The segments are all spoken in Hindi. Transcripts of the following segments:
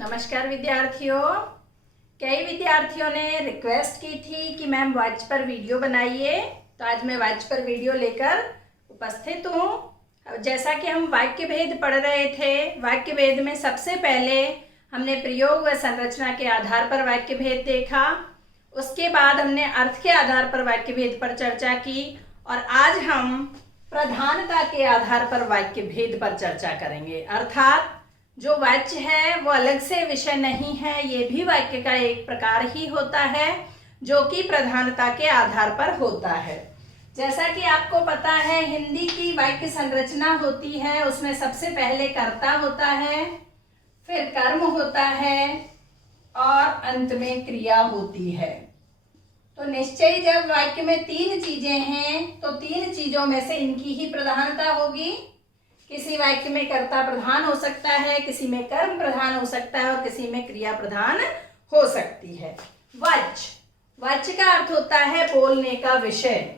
नमस्कार विद्यार्थियों। कई विद्यार्थियों ने रिक्वेस्ट की थी कि मैम वाच पर वीडियो बनाइए, तो आज मैं वाच पर वीडियो लेकर उपस्थित हूँ। जैसा कि हम वाक्य भेद पढ़ रहे थे, वाक्य भेद में सबसे पहले हमने प्रयोग व संरचना के आधार पर वाक्य भेद देखा। उसके बाद हमने अर्थ के आधार पर वाक्य भेद पर चर्चा की और आज हम प्रधानता के आधार पर वाक्य भेद पर चर्चा करेंगे। अर्थात जो वाच्य है वो अलग से विषय नहीं है, ये भी वाक्य का एक प्रकार ही होता है जो कि प्रधानता के आधार पर होता है। जैसा कि आपको पता है, हिंदी की वाक्य संरचना होती है, उसमें सबसे पहले कर्ता होता है, फिर कर्म होता है और अंत में क्रिया होती है। तो निश्चय जब वाक्य में तीन चीजें हैं तो तीन चीजों में से इनकी ही प्रधानता होगी। किसी वाक्य में कर्ता प्रधान हो सकता है, किसी में कर्म प्रधान हो सकता है और किसी में क्रिया प्रधान हो सकती है। वाच्य, वाच्य का अर्थ होता है बोलने का विषय।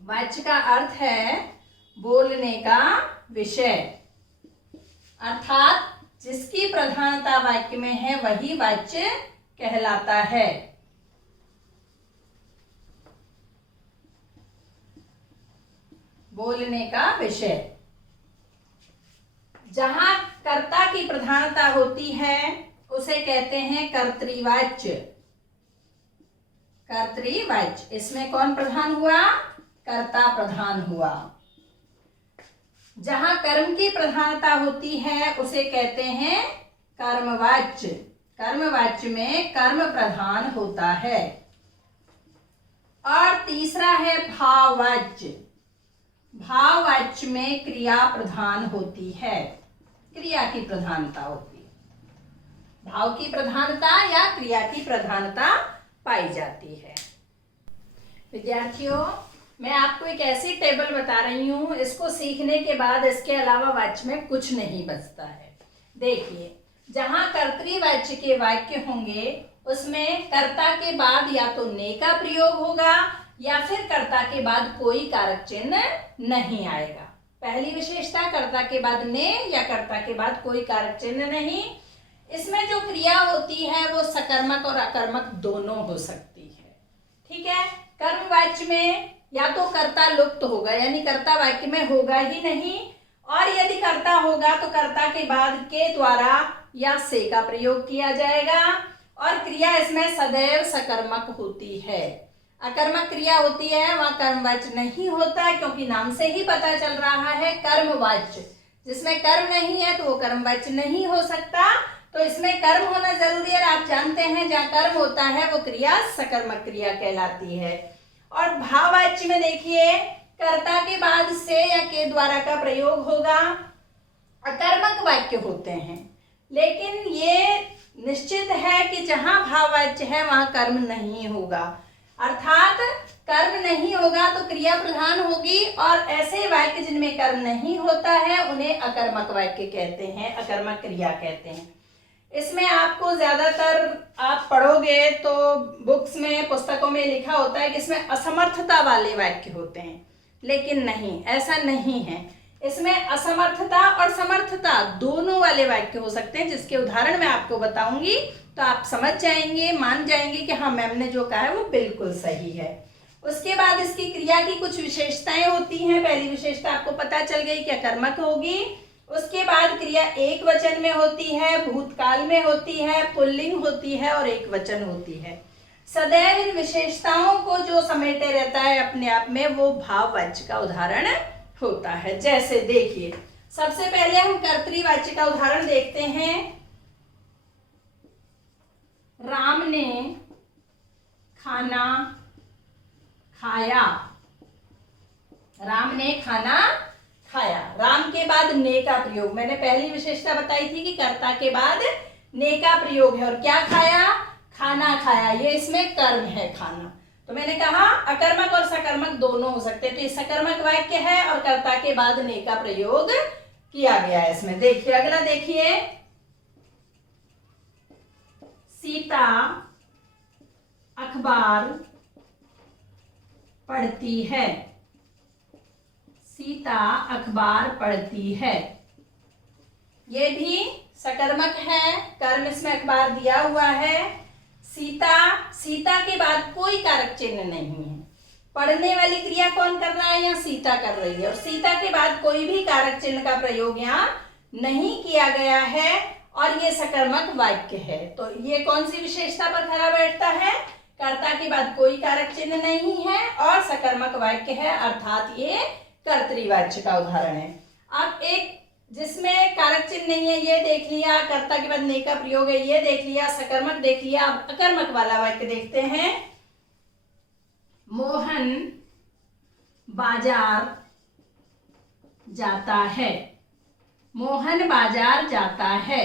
वाच्य का अर्थ है बोलने का विषय, अर्थात जिसकी प्रधानता वाक्य में है वही वाच्य कहलाता है। बोलने का विषय। जहां कर्ता की प्रधानता होती है उसे कहते हैं कर्तृवाच्य। कर्तृवाच्य, इसमें कौन प्रधान हुआ? कर्ता प्रधान हुआ। जहां कर्म की प्रधानता होती है उसे कहते हैं कर्मवाच्य। कर्मवाच्य में कर्म प्रधान होता है। और तीसरा है भाववाच्य। भाववाच्य में क्रिया प्रधान होती है, क्रिया की प्रधानता होती है। भाव की प्रधानता या क्रिया की प्रधानता पाई जाती है। विद्यार्थियों, मैं आपको एक ऐसी टेबल बता रही हूं, इसको सीखने के बाद इसके अलावा वाच्य में कुछ नहीं बचता है। देखिए, जहां कर्तृवाच्य के वाक्य होंगे उसमें कर्ता के बाद या तो ने का प्रयोग होगा या फिर कर्ता के बाद कोई कारक चिन्ह नहीं आएगा। पहली विशेषता, कर्ता के बाद ने या कर्ता के बाद कोई कारक चिन्ह नहीं। इसमें जो क्रिया होती है वो सकर्मक और अकर्मक दोनों हो सकती है। ठीक है। कर्मवाच्य में या तो कर्ता लुप्त होगा, यानी कर्ता वाक्य में होगा ही नहीं, और यदि कर्ता होगा तो कर्ता के बाद के द्वारा या से का प्रयोग किया जाएगा। और क्रिया इसमें सदैव सकर्मक होती है। अकर्मक क्रिया होती है वहां कर्मवाच्य नहीं होता, क्योंकि नाम से ही पता चल रहा है कर्मवाच्य। जिसमें कर्म नहीं है तो वो कर्मवाच्य नहीं हो सकता, तो इसमें कर्म होना जरूरी है। आप जानते हैं जहाँ कर्म होता है वो क्रिया सकर्मक क्रिया कहलाती है। और भाववाच्य में देखिए, कर्ता के बाद से या के द्वारा का प्रयोग होगा। अकर्मक वाक्य होते हैं, लेकिन ये निश्चित है कि जहां भाववाच्य है वहां कर्म नहीं होगा। अर्थात कर्म नहीं होगा तो क्रिया प्रधान होगी, और ऐसे वाक्य जिनमें कर्म नहीं होता है उन्हें अकर्मक वाक्य कहते हैं, अकर्मक क्रिया कहते हैं। इसमें आपको ज्यादातर आप पढ़ोगे तो बुक्स में, पुस्तकों में लिखा होता है कि इसमें असमर्थता वाले वाक्य होते हैं, लेकिन नहीं, ऐसा नहीं है। इसमें असमर्थता और समर्थता दोनों वाले वाक्य हो सकते हैं, जिसके उदाहरण मैं आपको बताऊंगी तो आप समझ जाएंगे, मान जाएंगे कि हाँ, मैम ने जो कहा है वो बिल्कुल सही है। उसके बाद इसकी क्रिया की कुछ विशेषताएं होती हैं। पहली विशेषता आपको पता चल गई कि अकर्मक होगी। उसके बाद क्रिया एक वचन में होती है, भूतकाल में होती है, पुल्लिंग होती है और एक वचन होती है। सदैव इन विशेषताओं को जो समेटे रहता है अपने आप में, वो भाववाच्य का उदाहरण होता है। जैसे देखिए, सबसे पहले हम कर्तृवाच्य का उदाहरण देखते हैं। राम ने खाना खाया। राम ने खाना खाया। राम के बाद ने का प्रयोग, मैंने पहली विशेषता बताई थी कि कर्ता के बाद ने का प्रयोग है। और क्या खाया? खाना खाया। ये इसमें कर्म है, खाना। तो मैंने कहा अकर्मक और सकर्मक दोनों हो सकते हैं, तो ये सकर्मक वाक्य है और कर्ता के बाद ने का प्रयोग किया गया है इसमें। देखिए अगला, देखिए, सीता अखबार पढ़ती है। सीता अखबार पढ़ती है, ये भी सकर्मक है, कर्म इसमें अखबार दिया हुआ है। सीता, सीता के बाद कोई कारक चिन्ह नहीं है। पढ़ने वाली क्रिया कौन कर रहा है? यहाँ सीता कर रही है, और सीता के बाद कोई भी कारक चिन्ह का प्रयोग यहाँ नहीं किया गया है, और ये सकर्मक वाक्य है। तो ये कौन सी विशेषता पर खरा बैठता है? कर्ता के बाद कोई कारक चिन्ह नहीं है और सकर्मक वाक्य है, अर्थात ये कर्तृवाच्य का उदाहरण है। अब एक जिसमें कारक चिन्ह नहीं है ये देख लिया, कर्ता के बाद ने का प्रयोग है ये देख लिया, सकर्मक देख लिया। अब अकर्मक वाला वाक्य देखते हैं। मोहन बाजार जाता है। मोहन बाजार जाता है,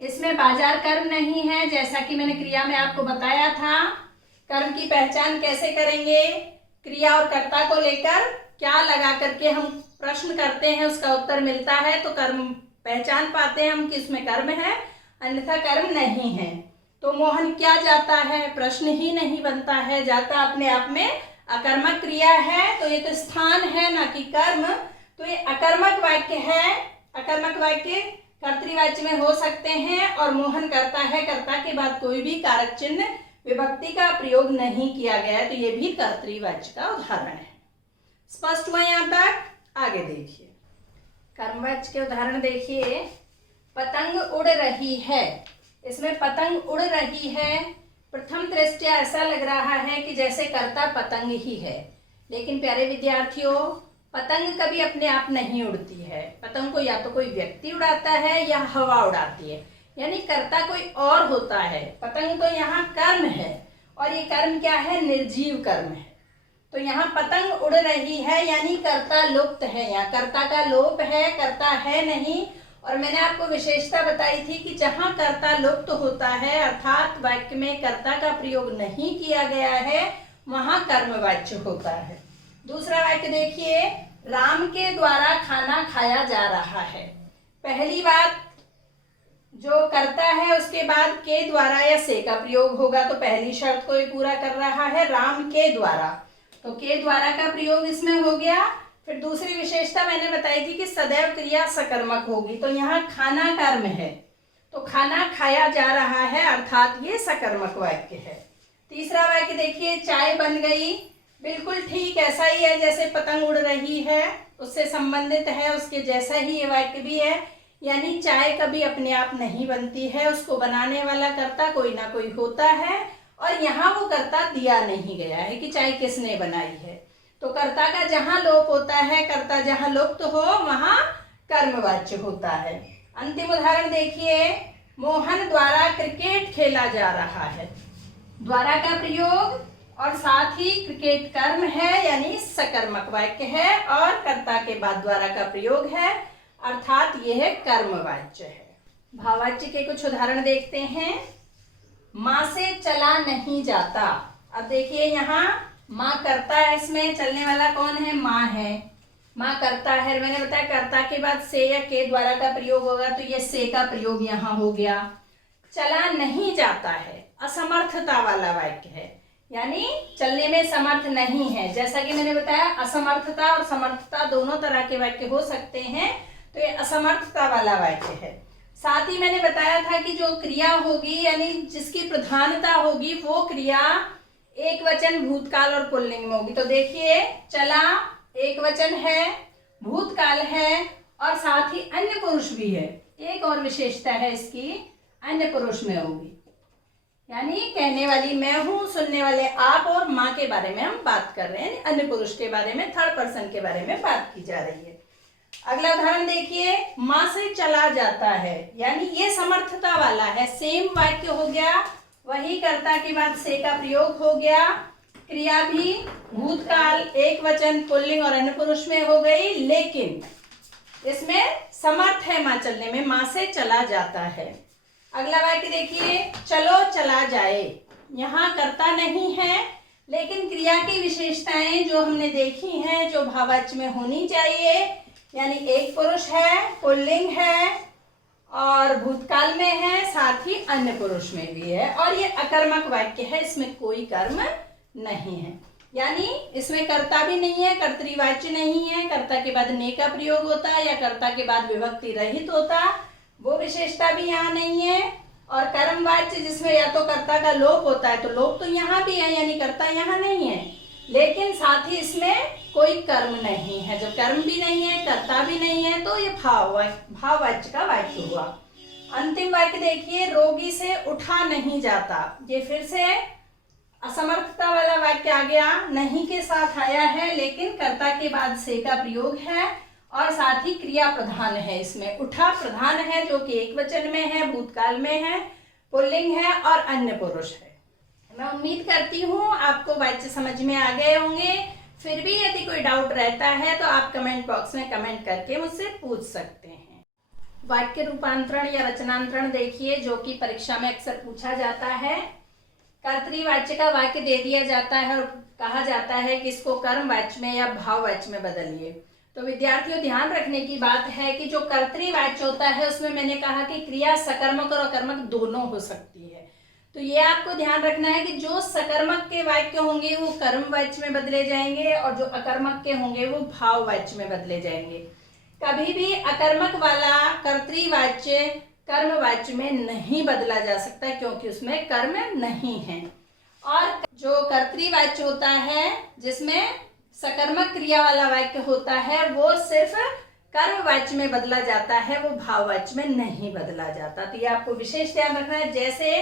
इसमें बाजार कर्म नहीं है, जैसा कि मैंने क्रिया में आपको बताया था। कर्म की पहचान कैसे करेंगे? क्रिया और कर्ता को लेकर क्या लगा करके हम प्रश्न करते हैं, उसका उत्तर मिलता है तो कर्म पहचान पाते हैं हम कि इसमें कर्म है, अन्यथा कर्म नहीं है। तो मोहन क्या जाता है? प्रश्न ही नहीं बनता है, जाता अपने आप में अकर्मक क्रिया है, तो ये तो स्थान है ना कि कर्म, तो ये अकर्मक वाक्य है। अकर्मक वाक्य कर्तृवाच्य में हो सकते हैं, और मोहन करता है, कर्ता के बाद कोई भी कारक चिन्ह विभक्ति का प्रयोग नहीं किया गया है, तो ये भी कर्तृवाच्य का उदाहरण है। स्पष्ट हुआ यहाँ तक? आगे देखिए, कर्मवाच्य के उदाहरण देखिए। पतंग उड़ रही है, इसमें पतंग उड़ रही है, प्रथम दृष्टया ऐसा लग रहा है कि जैसे कर्ता पतंग ही है, लेकिन प्यारे विद्यार्थियों, पतंग कभी अपने आप नहीं उड़ती है। पतंग को या तो कोई व्यक्ति उड़ाता है या हवा उड़ाती है, यानी कर्ता कोई और होता है। पतंग तो यहाँ कर्म है, और ये कर्म क्या है? निर्जीव कर्म है। तो यहाँ पतंग उड़ रही है यानी कर्ता लुप्त है, यहाँ कर्ता का लोप है, कर्ता है नहीं। और मैंने आपको विशेषता बताई थी कि जहाँ कर्ता लुप्त होता है, अर्थात वाक्य में कर्ता का प्रयोग नहीं किया गया है, वहाँ कर्मवाच्य होता है। दूसरा वाक्य देखिए, राम के द्वारा खाना खाया जा रहा है। पहली बात, जो करता है उसके बाद के द्वारा या से का प्रयोग होगा, तो पहली शर्त को ये पूरा कर रहा है, राम के द्वारा, तो के द्वारा का प्रयोग इसमें हो गया। फिर दूसरी विशेषता मैंने बताई थी कि सदैव क्रिया सकर्मक होगी, तो यहाँ खाना कर्म है, तो खाना खाया जा रहा है, अर्थात ये सकर्मक वाक्य है। तीसरा वाक्य देखिए, चाय बन गई, बिल्कुल ठीक ऐसा ही है जैसे पतंग उड़ रही है, उससे संबंधित है, उसके जैसा ही ये वाक्य भी है। यानी चाय कभी अपने आप नहीं बनती है, उसको बनाने वाला कर्ता कोई ना कोई होता है, और यहाँ वो कर्ता दिया नहीं गया है कि चाय किसने बनाई है। तो कर्ता का जहाँ लोप होता है, कर्ता जहाँ लुप्त हो, वहाँ कर्मवाच्य होता है। अंतिम उदाहरण देखिए, मोहन द्वारा क्रिकेट खेला जा रहा है। द्वारा का प्रयोग और साथ ही क्रिकेट कर्म है, यानी सकर्मक वाक्य है, और कर्ता के बाद द्वारा का प्रयोग है, अर्थात यह कर्मवाच्य है। भाववाच्य के कुछ उदाहरण देखते हैं। माँ से चला नहीं जाता। अब देखिए यहाँ माँ करता है, इसमें चलने वाला कौन है? माँ है। माँ करता है, मैंने बताया कर्ता के बाद से या के द्वारा का प्रयोग होगा, तो ये से का प्रयोग यहाँ हो गया। चला नहीं जाता है, असमर्थता वाला वाक्य है, यानी चलने में समर्थ नहीं है। जैसा कि मैंने बताया, असमर्थता और समर्थता दोनों तरह के वाक्य हो सकते हैं, तो ये असमर्थता वाला वाक्य है। साथ ही मैंने बताया था कि जो क्रिया होगी, यानी जिसकी प्रधानता होगी, वो क्रिया एक वचन, भूतकाल और पुल्लिंग में होगी। तो देखिए, चला एक वचन है, भूतकाल है, और साथ ही अन्य पुरुष भी है। एक और विशेषता है इसकी, अन्य पुरुष में होगी, यानी कहने वाली मैं हूँ, सुनने वाले आप, और माँ के बारे में हम बात कर रहे हैं, अन्य पुरुष के बारे में, थर्ड पर्सन के बारे में बात की जा रही है। अगला उदाहरण देखिए, माँ से चला जाता है, यानी ये समर्थता वाला है, सेम वाक्य हो गया, वही कर्ता के बाद से का प्रयोग हो गया, क्रिया भी भूतकाल, एक वचन, पुल्लिंग और अन्य पुरुष में हो गई, लेकिन इसमें समर्थ है माँ चलने में, माँ से चला जाता है। अगला वाक्य देखिए, चलो चला जाए, यहाँ कर्ता नहीं है, लेकिन क्रिया की विशेषताएं जो हमने देखी हैं, जो भाववाच्य में होनी चाहिए, यानी एक पुरुष है, पुल्लिंग है, और भूतकाल में है, साथ ही अन्य पुरुष में भी है, और ये अकर्मक वाक्य है, इसमें कोई कर्म नहीं है, यानी इसमें कर्ता भी नहीं है, कर्तृवाच्य नहीं है, कर्ता के बाद ने का प्रयोग होता या कर्ता के बाद विभक्ति रहित होता, वो विशेषता भी यहाँ नहीं है। और कर्मवाच्य जिसमें या तो कर्ता का लोप होता है, तो लोप तो यहाँ भी है, यानी कर्ता यहाँ नहीं है, लेकिन साथ ही इसमें कोई कर्म नहीं है। जब कर्म भी नहीं है, कर्ता भी नहीं है, तो ये भाववाच्य का वाक्य हुआ। अंतिम वाक्य देखिए, रोगी से उठा नहीं जाता। ये फिर से असमर्थता वाला वाक्य आ गया, नहीं के साथ आया है, लेकिन कर्ता के बाद से का प्रयोग है और साथ ही क्रिया प्रधान है। इसमें उठा प्रधान है, जो कि एक वचन में है, भूतकाल में है, पुल्लिंग है और अन्य पुरुष है। मैं उम्मीद करती हूँ आपको वाक्य समझ में आ गए होंगे। फिर भी यदि कोई डाउट रहता है तो आप कमेंट बॉक्स में कमेंट करके मुझसे पूछ सकते हैं। वाक्य रूपांतरण या रचनांतरण देखिए, जो कि परीक्षा में अक्सर पूछा जाता है। कर्तृवाच्य का वाक्य दे दिया जाता है और कहा जाता है कि इसको कर्मवाच्य में या भाववाच्य में बदलिए। तो विद्यार्थियों, ध्यान रखने की बात है कि जो कर्तृवाच्य होता है उसमें मैंने कहा कि क्रिया सकर्मक और अकर्मक दोनों हो सकती है। तो ये आपको ध्यान रखना है कि जो सकर्मक के वाक्य होंगे वो कर्मवाच्य में बदले जाएंगे और जो अकर्मक के होंगे वो भाववाच्य में बदले जाएंगे। कभी भी अकर्मक वाला कर्तृवाच्य कर्मवाच्य में नहीं बदला जा सकता, क्योंकि उसमें कर्म नहीं है। और जो कर्तृवाच्य होता है जिसमें सकर्मक क्रिया वाला वाक्य होता है, वो सिर्फ कर्मवाच्य में बदला जाता है, वो भाववाच्य में नहीं बदला जाता। तो ये आपको विशेष ध्यान रखना है। जैसे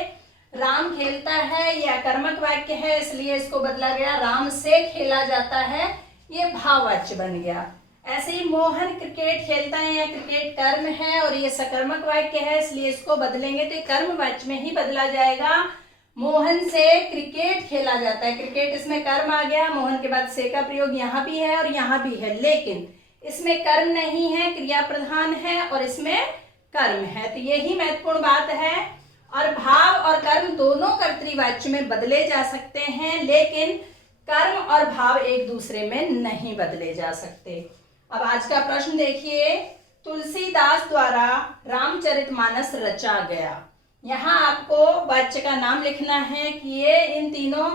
राम खेलता है, ये अकर्मक वाक्य है, इसलिए इसको बदला गया राम से खेला जाता है, ये भाववाच्य बन गया। ऐसे ही मोहन क्रिकेट खेलता है, या क्रिकेट कर्म है और ये सकर्मक वाक्य है, इसलिए इसको बदलेंगे तो ये कर्मवाच्य में ही बदला जाएगा। मोहन से क्रिकेट खेला जाता है, क्रिकेट इसमें कर्म आ गया, मोहन के बाद से का प्रयोग यहाँ भी है और यहाँ भी है, लेकिन इसमें कर्म नहीं है, क्रिया प्रधान है और इसमें कर्म है। तो यही महत्वपूर्ण बात है। और भाव और कर्म दोनों कर्तृवाच्य में बदले जा सकते हैं, लेकिन कर्म और भाव एक दूसरे में नहीं बदले जा सकते। अब आज का प्रश्न देखिए, तुलसीदास द्वारा रामचरितमानस रचा गया। यहाँ आपको वाच्य का नाम लिखना है कि ये इन तीनों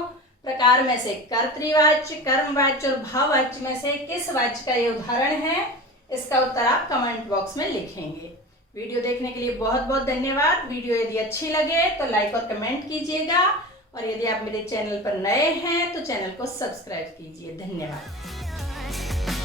प्रकार में से कर्तृवाच्य, कर्मवाच्य और भाववाच्य में से किस वाच्य का ये उदाहरण है। इसका उत्तर आप कमेंट बॉक्स में लिखेंगे। वीडियो देखने के लिए बहुत बहुत धन्यवाद। वीडियो यदि अच्छी लगे तो लाइक और कमेंट कीजिएगा, और यदि आप मेरे चैनल पर नए हैं तो चैनल को सब्सक्राइब कीजिए। धन्यवाद।